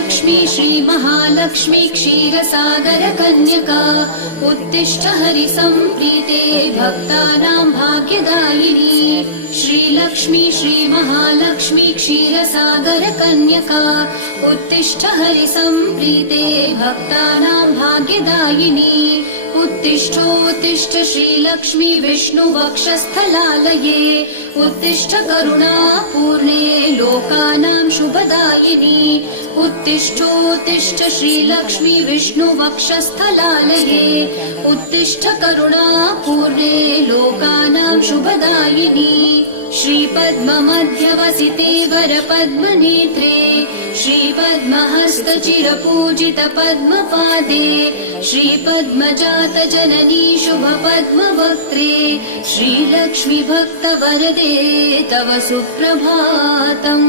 श्रीलक्ष्मी श्रीमहालक्ष्मी क्षीरसागरकन्यका उत्तिष्ठ हरिसम्प्रीते भक्तानां भाग्यदायिनी श्रीलक्ष्मी श्रीमहालक्ष्मी क्षीरसागरकन्यका उत्तिष्ठ हरिसम्प्रीते भक्तानां भाग्यदायिनी उत्तिष्ठोत्तिष्ठ श्रीलक्ष्मी विष्णुवक्षस्थलालये उत्तिष्ठ करुणापूर्णे लोकानां शुभदायिनी उत्तिष्ठोत्तिष्ठ श्रीलक्ष्मी विष्णुवक्षस्थलालये उत्तिष्ठ करुणापूर्णे लोकानां शुभदायिनी श्रीपद्ममध्यवसिते वरपद्मनेत्रे श्रीपद्महस्तचिरपूजितपद्मपादे श्रीपद्मजातजननी शुभपद्मवक्त्रे श्रीलक्ष्मी भक्तवरदे तव सुप्रभातम्।